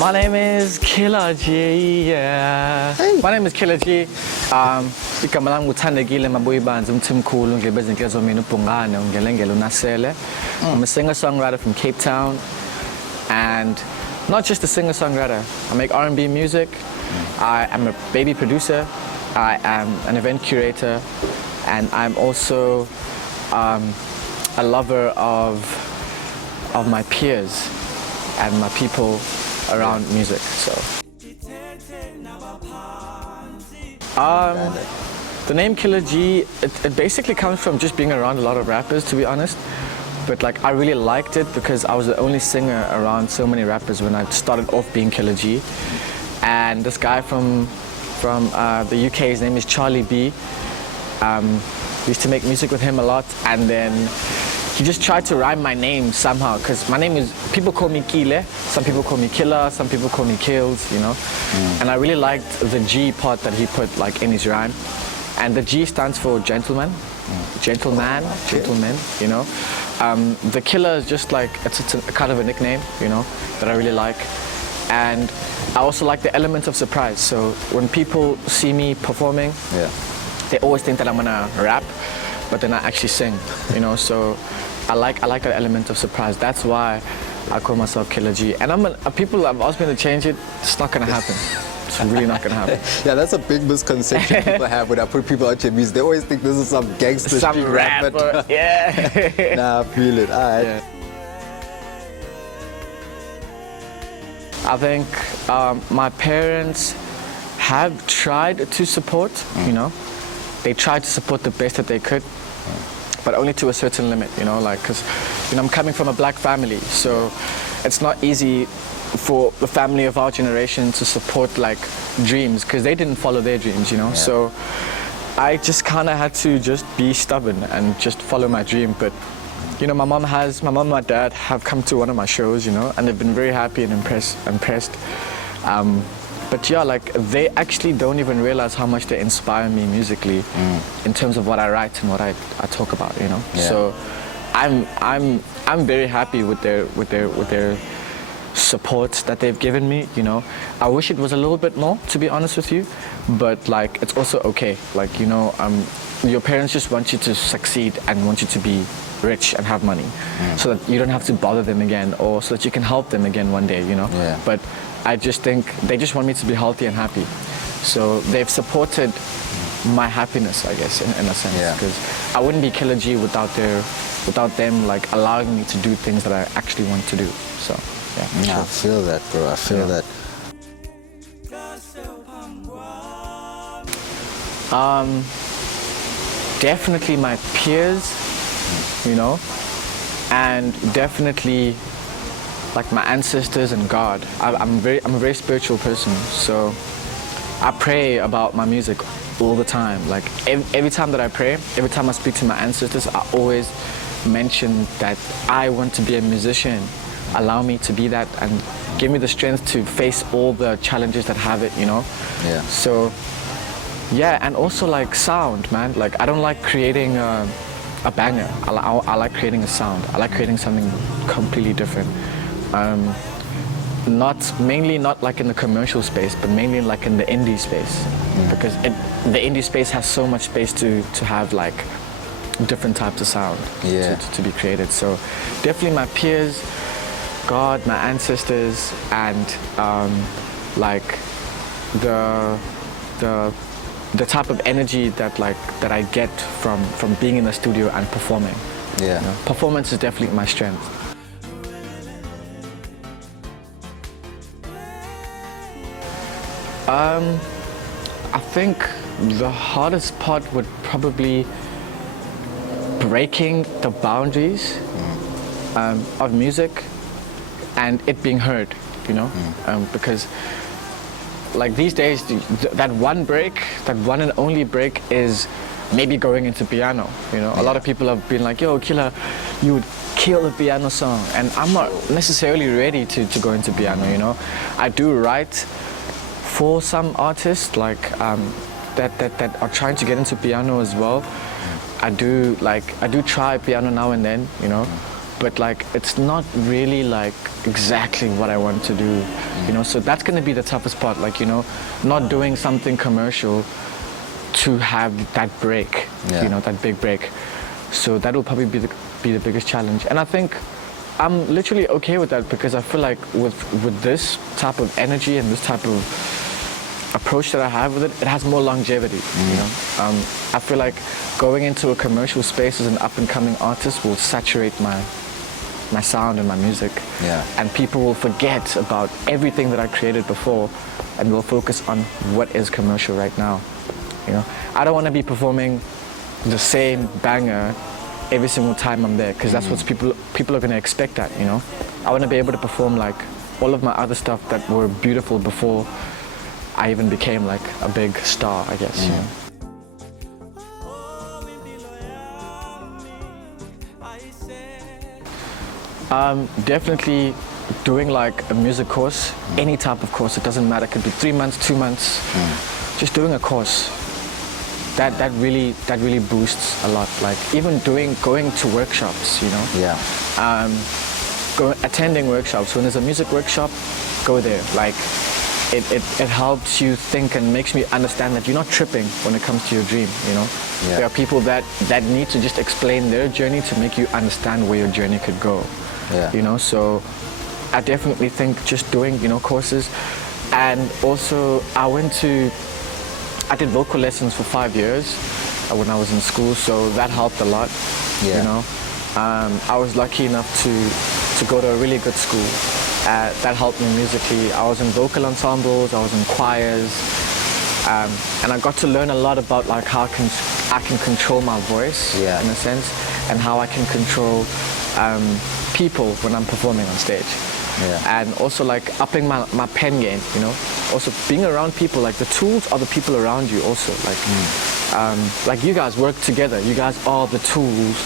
My name is Kila G, yeah. Hey. My name is Kila G. Igama lami nguthandekile mabuyibanzi umthimkhulu ngilebe izinhliziyo mina ubhungane ungelengelo unasele. I'm a singer-songwriter from Cape Town, and not just a singer-songwriter. I make R&B music. I am a baby producer. I am an event curator, and I'm also a lover of my peers and my people around music. So the name Kila G, it basically comes from just being around a lot of rappers, to be honest. But like I really liked it because I was the only singer around so many rappers when I started off being Kila G. And this guy from the UK, his name is Charlie B. Used to make music with him a lot, and then he just tried to rhyme my name somehow, because my name is, people call me Kile, some people call me Killa, some people call me Kills, you know. And I really liked the G part that he put like in his rhyme. And the G stands for gentleman, gentleman, you know. The Killer is just like, it's a kind of a nickname, you know, that I really like. And I also like the element of surprise. So when people see me performing, they always think that I'm gonna rap, but then I actually sing, you know. So I like that element of surprise. That's why I call myself Kila G. And people have asked me to change it. It's not gonna happen. It's really not gonna happen. Yeah, that's a big misconception people have when I put people out your music. They always think this is some gangster street rapper. Yeah. Nah, I feel it. All right. Yeah. I think my parents have tried to support, you know. They tried to support the best that they could, but only to a certain limit, you know, like, because, you know, I'm coming from a black family, so it's not easy for the family of our generation to support like dreams, because they didn't follow their dreams, you know. So I just kind of had to just be stubborn and just follow my dream. But you know, my mom and my dad have come to one of my shows, you know, and they've been very happy and impressed. But yeah, like they actually don't even realize how much they inspire me musically in terms of what I write and what I talk about, you know. Yeah. So I'm very happy with their support that they've given me, you know. I wish it was a little bit more, to be honest with you, but like it's also okay. Like, you know, your parents just want you to succeed and want you to be rich and have money, so that you don't have to bother them again, or so that you can help them again one day, you know. But I just think they just want me to be healthy and happy. So they've supported my happiness, I guess, in a sense, because I wouldn't be Kila G without them like allowing me to do things that I actually want to do. So yeah. Sure. I feel that, bro. I feel that. Definitely my peers, you know, and definitely like my ancestors and God. I'm a very spiritual person, so I pray about my music all the time. Like every time that I pray, every time I speak to my ancestors, I always mention that I want to be a musician. Allow me to be that and give me the strength to face all the challenges that have it, you know. Yeah. So yeah, and also like sound, man. Like I don't like creating a banger. I like creating a sound. I like creating something completely different. Mainly not like in the commercial space, but mainly like in the indie space, because the indie space has so much space to have like different types of sound to be created. So definitely my peers, God, my ancestors, and like the type of energy that I get from being in the studio and performing. Yeah. You know? Performance is definitely my strength. I think the hardest part would probably breaking the boundaries of music and it being heard, you know, because like these days, that one and only break is maybe going into piano, you know. A lot of people have been like, yo, Kila, you would kill a piano song, and I'm not necessarily ready to go into piano, you know. I do write for some artists like that are trying to get into piano as well. I do try piano now and then, you know, but like it's not really like exactly what I want to do, you know. So that's gonna be the toughest part, like, you know, not doing something commercial to have that break, you know, that big break. So that will probably be the biggest challenge. And I think I'm literally okay with that, because I feel like with this type of energy and this type of approach that I have with it, it has more longevity, you know. I feel like going into a commercial space as an up-and-coming artist will saturate my sound and my music. Yeah. And people will forget about everything that I created before, and will focus on what is commercial right now. You know, I don't want to be performing the same banger every single time I'm there, because that's what people are going to expect that, you know. I want to be able to perform like all of my other stuff that were beautiful before I even became like a big star, I guess, you know. Definitely doing like a music course, any type of course, it doesn't matter. It could be 3 months, 2 months, just doing a course. That really boosts a lot. Like even going to workshops, you know. Yeah. Attending workshops. When there's a music workshop, go there. Like it helps you think and makes me understand that you're not tripping when it comes to your dream, you know. Yeah. There are people that need to just explain their journey to make you understand where your journey could go. Yeah. You know, so I definitely think just doing, you know, courses. And also I did vocal lessons for 5 years when I was in school, so that helped a lot. Yeah. You know, I was lucky enough to go to a really good school. That helped me musically. I was in vocal ensembles, I was in choirs, and I got to learn a lot about like how I can control my voice, yeah, in a sense, and how I can control people when I'm performing on stage. Yeah. And also like upping my pen game, you know. Also being around people, like the tools are the people around you also. Like you guys work together. You guys are the tools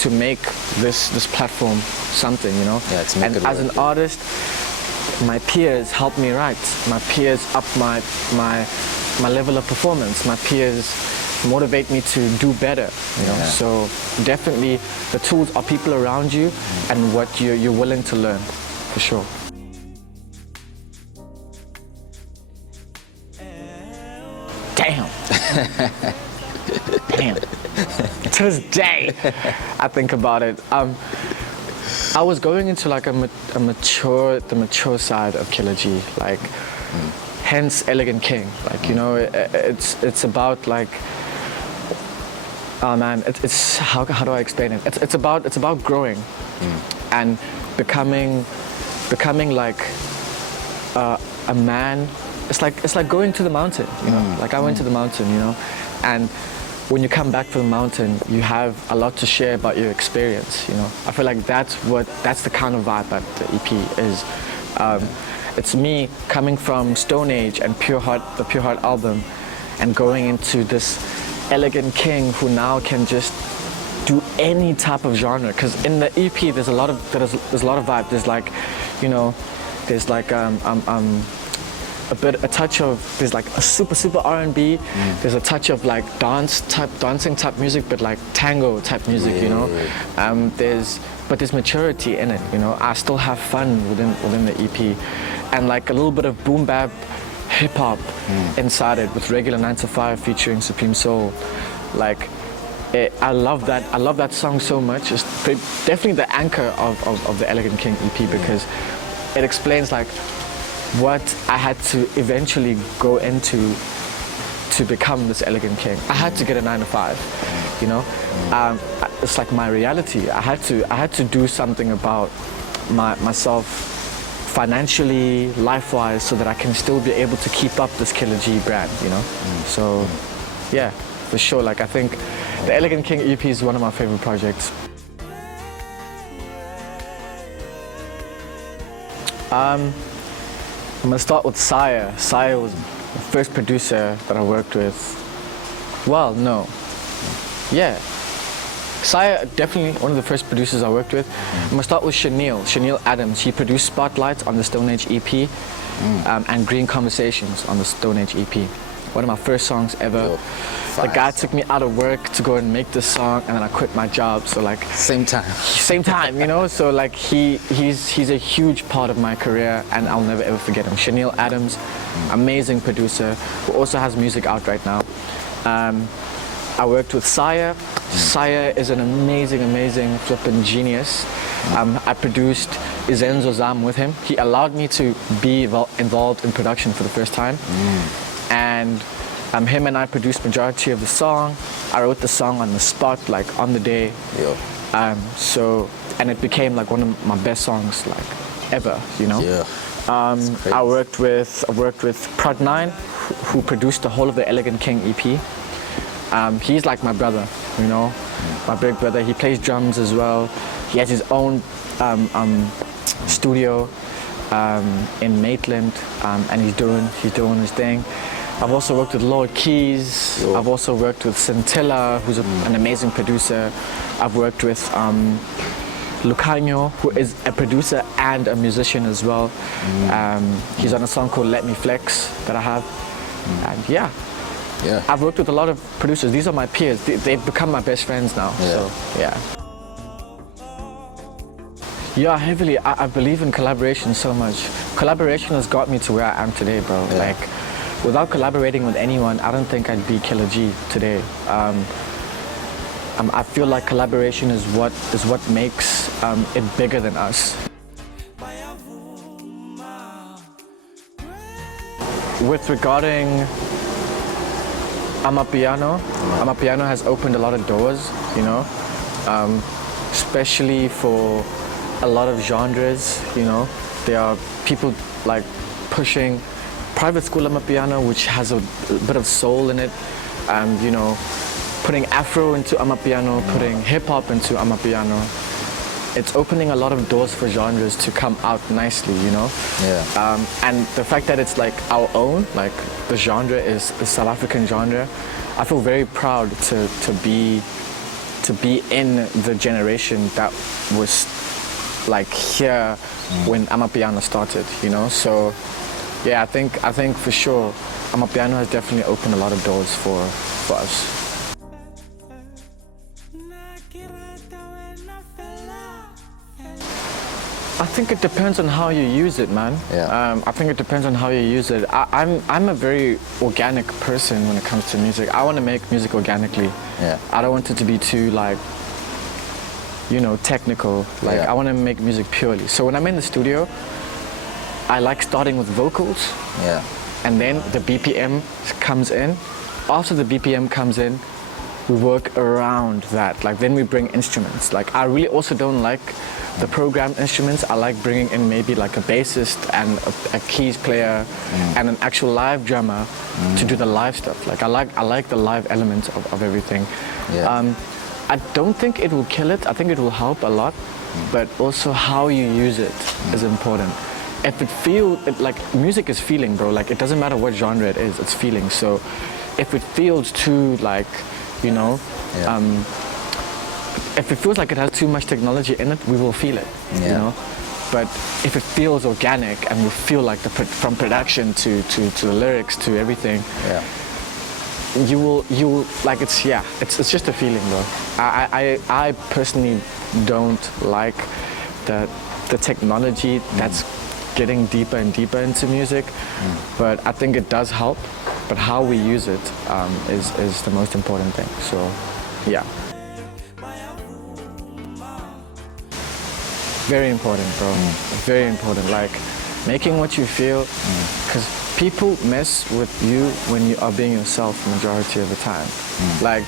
to make this platform something, you know. Yeah, to make and it as work. an artist, my peers help me write. My peers up my level of performance. My peers motivate me to do better, you know. Yeah. So definitely the tools are people around you and what you're willing to learn, for sure. Damn. Damn. To this day, I think about it. I was going into like the mature side of Kila G, like hence Elegant King. Like, you know, it's about like, oh man, it's how do I explain it? It's about growing and becoming like a man. It's like going to the mountain, you know. Like I went to the mountain, you know, and when you come back from the mountain, you have a lot to share about your experience, you know. I feel like that's the kind of vibe that the EP is. It's me coming from Stone Age and Pure Heart, the Pure Heart album, and going into this Elegant King who now can just do any type of genre. Because in the EP, there's a lot of vibe. There's like, you know, there's like a touch of, there's like a super R&B. There's a touch of like dancing type music, but like tango type music, you know. But there's maturity in it, you know. I still have fun within the EP, and like a little bit of boom bap, hip hop inside it with Regular 9 to 5 featuring Supreme Soul. Like, I love that. I love that song so much. It's definitely the anchor of the Elegant King EP, because it explains like what I had to eventually go into to become this Elegant King. I had to get a 9 to 5, you know. It's like my reality. I had to do something about myself financially, life-wise, so that I can still be able to keep up this Kila G brand, you know. So, yeah, for sure. Like I think the Elegant King EP is one of my favorite projects. I'm gonna start with Sire. Sire was the first producer that I worked with. Well, no. Yeah. Sire, definitely one of the first producers I worked with. I'm gonna start with Chanel Adams. She produced Spotlight on the Stone Age EP and Green Conversations on the Stone Age EP. one of my first songs ever. Yo, The guy fire. took me out of work to go and make this song, and then I quit my job. So like, Same time. same time, you know. So like, he's a huge part of my career, and I'll never ever forget him. Chanel Adams, amazing producer, who also has music out right now. I worked with Saya. Saya is an amazing flippin' genius. I produced Izenzo Zam with him. He allowed me to be involved in production for the first time. And him and I produced majority of the song. I wrote the song on the spot, like on the day. Yo. And it became like one of my best songs like ever, you know. Yeah. I worked with Prod9, who produced the whole of the Elegant King EP. He's like my brother, you know, my big brother. He plays drums as well. He has his own studio in Maitland, and he's doing his thing. I've also worked with Lord Keys. Yo. I've also worked with Scintilla, who's an amazing producer. I've worked with Lucanio, who is a producer and a musician as well. He's on a song called Let Me Flex that I have. And yeah, I've worked with a lot of producers. These are my peers. They've become my best friends now. Yeah. So yeah. Yeah, heavily. I believe in collaboration so much. Collaboration has got me to where I am today, bro. Yeah. Like, without collaborating with anyone, I don't think I'd be Kila G today. I feel like collaboration is what makes it bigger than us. With regarding Amapiano has opened a lot of doors, you know, especially for a lot of genres, you know. There are people like pushing private school Amapiano, which has a bit of soul in it, you know, putting Afro into Amapiano, putting hip-hop into Amapiano. It's opening a lot of doors for genres to come out nicely, you know? Yeah. And the fact that it's like our own, like the genre is a South African genre, I feel very proud to be in the generation that was like here when Amapiano started, you know? So yeah, I think for sure Amapiano has definitely opened a lot of doors for us. I think it depends on how you use it, man. Yeah. I think it depends on how you use it. I'm a very organic person when it comes to music. I want to make music organically. Yeah. I don't want it to be too like, you know, technical. Like Yeah. I want to make music purely. So when I'm in the studio, I like starting with vocals. Yeah. And then the BPM comes in. After the BPM comes in, we work around that. Like then we bring instruments. Like I really also don't like the programmed instruments. I like bringing in maybe like a bassist and a keys player and an actual live drummer to do the live stuff. Like I like the live element of everything. Yeah. I don't think it will kill it. I think it will help a lot, but also how you use it is important. If it feels like music is feeling, bro. Like it doesn't matter what genre it is, it's feeling. So if it feels too like, you know, if it feels like it has too much technology in it, we will feel it, you know. But if it feels organic and we feel like from production to the lyrics to everything, you will like it's just a feeling, bro. I personally don't like the technology that's getting deeper and deeper into music, but I think it does help. But how we use it is the most important thing. So, yeah. Very important, bro. Very important. Like making what you feel, because people mess with you when you are being yourself majority of the time. Like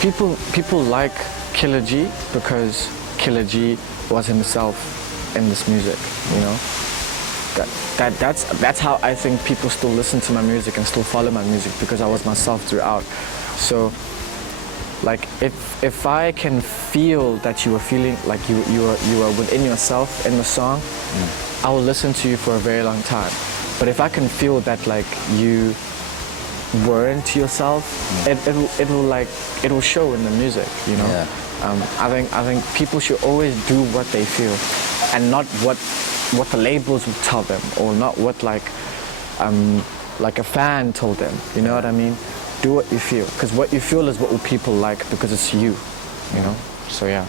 people like Kila G because Kila G was himself in this music, you know. That's how I think people still listen to my music and still follow my music, because I was myself throughout. So like if I can feel that you are feeling like you are within yourself in the song, I will listen to you for a very long time. But if I can feel that like you weren't yourself, it will show in the music, you know. Yeah. I think people should always do what they feel, and not what the labels would tell them, or not what like like a fan told them. You know what I mean? Do what you feel, because what you feel is what will people like, because it's you. You know? So yeah.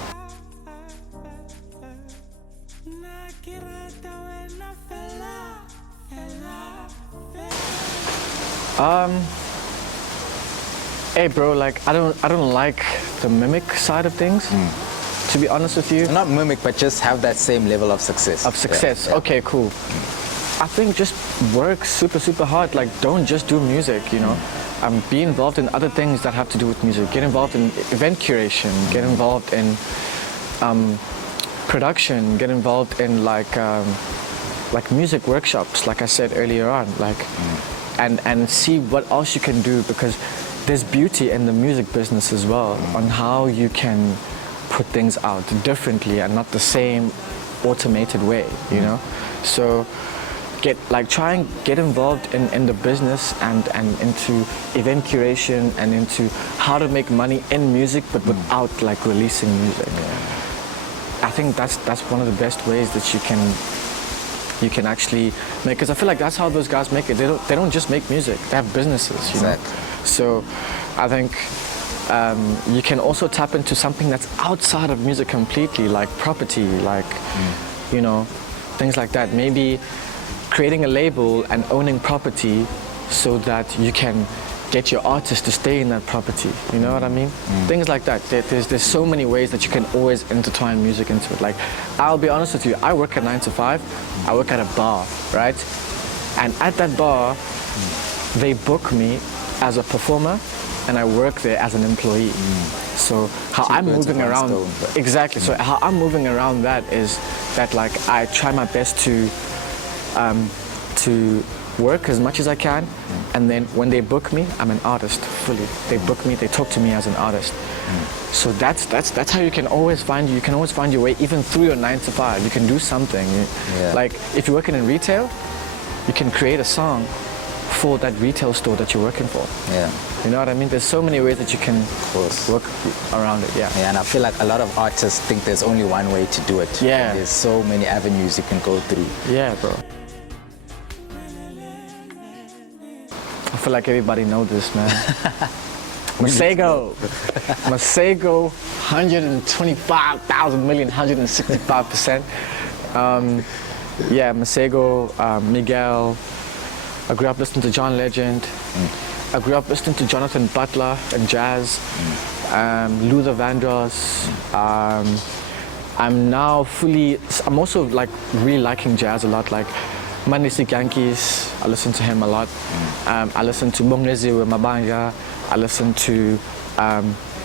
Hey bro, like I don't like the mimic side of things. To be honest with you. Not mimic, but just have that same level of success. Of success. Yeah. Okay, cool. I think just work super hard. Like don't just do music, you know. Be involved in other things that have to do with music. Get involved in event curation. Get involved in production. Get involved in like music workshops, like I said earlier on. Like and see what else you can do, because there's beauty in the music business as well, on how you can put things out differently and not the same automated way, you know? So try and get involved in the business and into event curation and into how to make money in music, but without like releasing music. I think that's one of the best ways that you can actually make, because I feel like that's how those guys make it. They don't just make music, they have businesses, you know? So I think you can also tap into something that's outside of music completely, like property, like, you know, things like that. Maybe creating a label and owning property so that you can get your artist to stay in that property. You know what I mean? Things like that. There's so many ways that you can always intertwine music into it. Like, I'll be honest with you, I work at 9 to 5, I work at a bar, right? And at that bar, they book me as a performer, and I work there as an employee. So how I'm moving around, exactly. So how I'm moving around that is that like I try my best to work as much as I can, and then when they book me, I'm an artist fully. They book me, they talk to me as an artist. So that's how you can always find your way, even through your 9 to 5. You can do something. Like if you're working in retail, you can create a song for that retail store that you're working for. You know what I mean? There's so many ways that you can work around it. Yeah, and I feel like a lot of artists think there's only one way to do it. Yeah. There's so many avenues you can go through. Yeah, bro. I feel like everybody knows this, man. Masego, 125,000 million, 165%. Yeah, Masego, Miguel. I grew up listening to John Legend. I grew up listening to Jonathan Butler and jazz, Luther Vandross. I'm also like really liking jazz a lot, like Mandisi Yankees. I listen to him a lot. I listen to Mongezi Mabanja. I listen to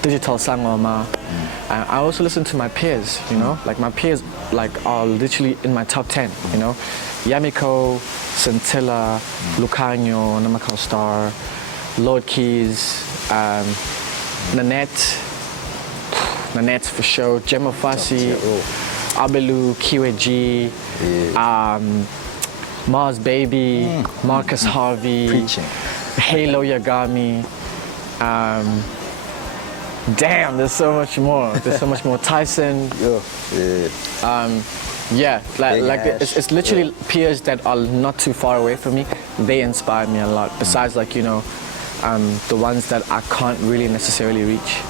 Digital Sangoma. I also listen to my peers, you know, like my peers like are literally in my top 10, you know. Yamiko, Scintilla, Lucanio, Namakal Star, Lord Keys, Nanette for sure, Gemma Fassi, Abelu, Kila G, Mars Baby, Marcus Harvey, Halo Yagami. Damn, there's so much more. Tyson. Yeah, it's literally peers that are not too far away from me. They inspire me a lot. Besides, like, you know, the ones that I can't really necessarily reach.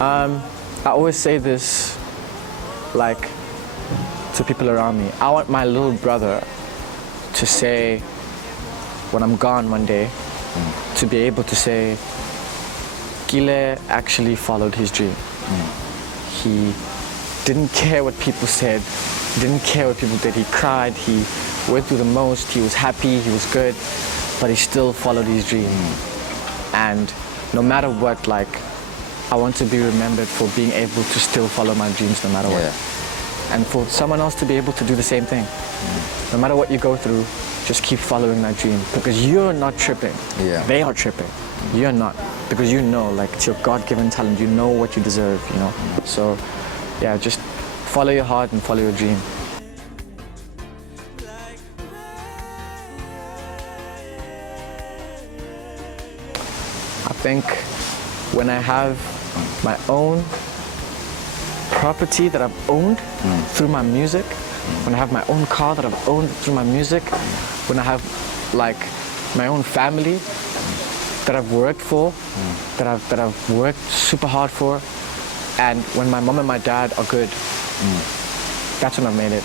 I always say this, like, to people around me. I want my little brother to say, when I'm gone one day, to be able to say, Kila actually followed his dream. He didn't care what people said, didn't care what people did. He cried, he went through the most, he was happy, he was good, but he still followed his dream. And no matter what, like, I want to be remembered for being able to still follow my dreams no matter what. And for someone else to be able to do the same thing. No matter what you go through, just keep following that dream, because you're not tripping. They are tripping. You're not, because you know, like, it's your God-given talent. You know what you deserve, you know. So, yeah, just follow your heart and follow your dream. I think when I have my own property that I've owned through my music, when I have my own car that I've owned through my music, when I have like my own family that I've worked for, that I've worked super hard for, and when my mom and my dad are good, that's when I've made it.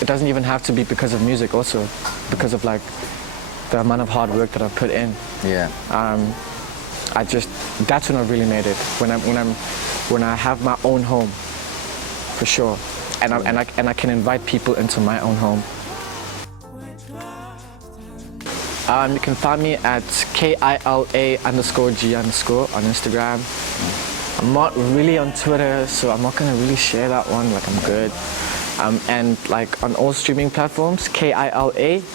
It doesn't even have to be because of music, also because of like the amount of hard work that I've put in. Yeah. That's when I really made it. When I have my own home, for sure, and I can invite people into my own home. You can find me at KILA_G_ on Instagram. I'm not really on Twitter, so I'm not gonna really share that one. Like, I'm good. And like on all streaming platforms, KILA_G.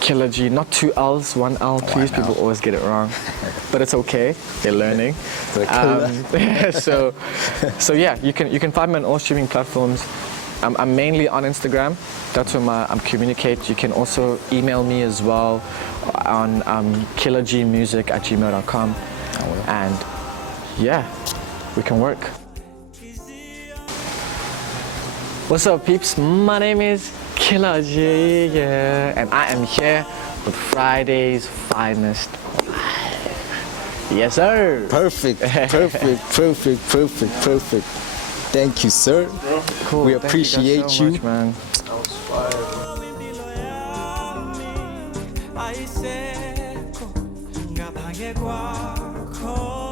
Kila G, not 2 L's, 1 L, please. People always get it wrong, but it's okay. They're learning. So yeah, you can find me on all streaming platforms. I'm mainly on Instagram. That's where I communicate. You can also email me as well on kilagmusic@gmail.com. And yeah, we can work. What's up, peeps? My name is Kila G, yeah, and I am here with Friday's Finest Life. Yes, sir. Perfect. Thank you, sir. Cool. We Thank appreciate guys so you. much, man. I